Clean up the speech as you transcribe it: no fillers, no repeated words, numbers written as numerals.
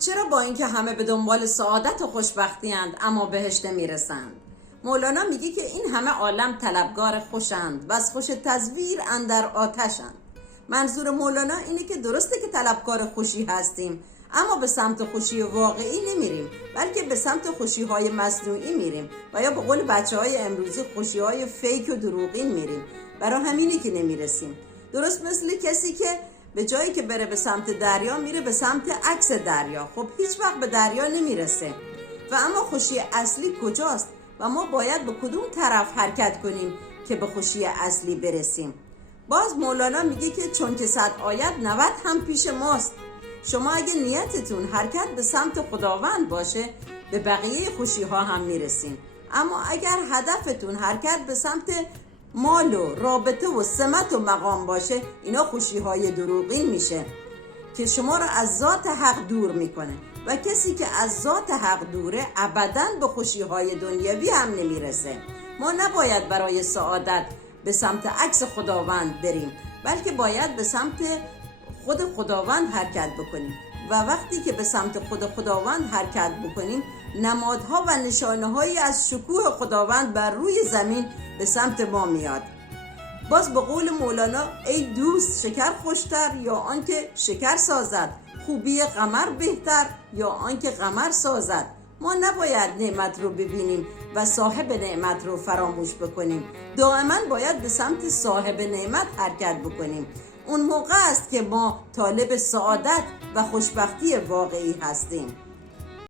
چرا با اینکه همه به دنبال سعادت و خوشبختی اند اما بهش نمیرسند؟ مولانا میگه که این همه عالم طلبگار خوشند و از خوش تزویر اندر آتشند. منظور مولانا اینه که درسته که طلبکار خوشی هستیم، اما به سمت خوشی واقعی نمیریم، بلکه به سمت خوشی‌های مصنوعی میریم و یا به قول بچه‌های امروزی خوشی‌های فیک و دروغین میریم. برای همینی که نمیرسیم. درست مثل کسی که به جایی که بره به سمت دریا میره به سمت عکس دریا، خب هیچ وقت به دریا نمیرسه. و اما خوشی اصلی کجاست و ما باید به کدوم طرف حرکت کنیم که به خوشی اصلی برسیم؟ باز مولانا میگه که چون که 100 آید 90 هم پیش ماست. شما اگه نیتتون حرکت به سمت خداوند باشه به بقیه خوشی ها هم میرسین، اما اگر هدفتون حرکت به سمت مال و رابطه و سمت و مقام باشه، اینا خوشی های دروغین میشه که شما را از ذات حق دور میکنه و کسی که از ذات حق دوره ابداً به خوشی های دنیوی هم نمیرسه. ما نباید برای سعادت به سمت عکس خداوند بریم، بلکه باید به سمت خود خداوند حرکت بکنیم و وقتی که به سمت خود خداوند حرکت بکنیم نمادها و نشانه‌هایی از شکوه خداوند بر روی زمین به سمت ما میاد. باز به قول مولانا ای دوست شکر خوشتر یا آنکه شکر سازد، خوبی قمر بهتر یا آنکه قمر سازد. ما نباید نعمت رو ببینیم و صاحب نعمت رو فراموش بکنیم، دائما باید به سمت صاحب نعمت حرکت بکنیم. اون موقع است که ما طالب سعادت و خوشبختی واقعی هستیم.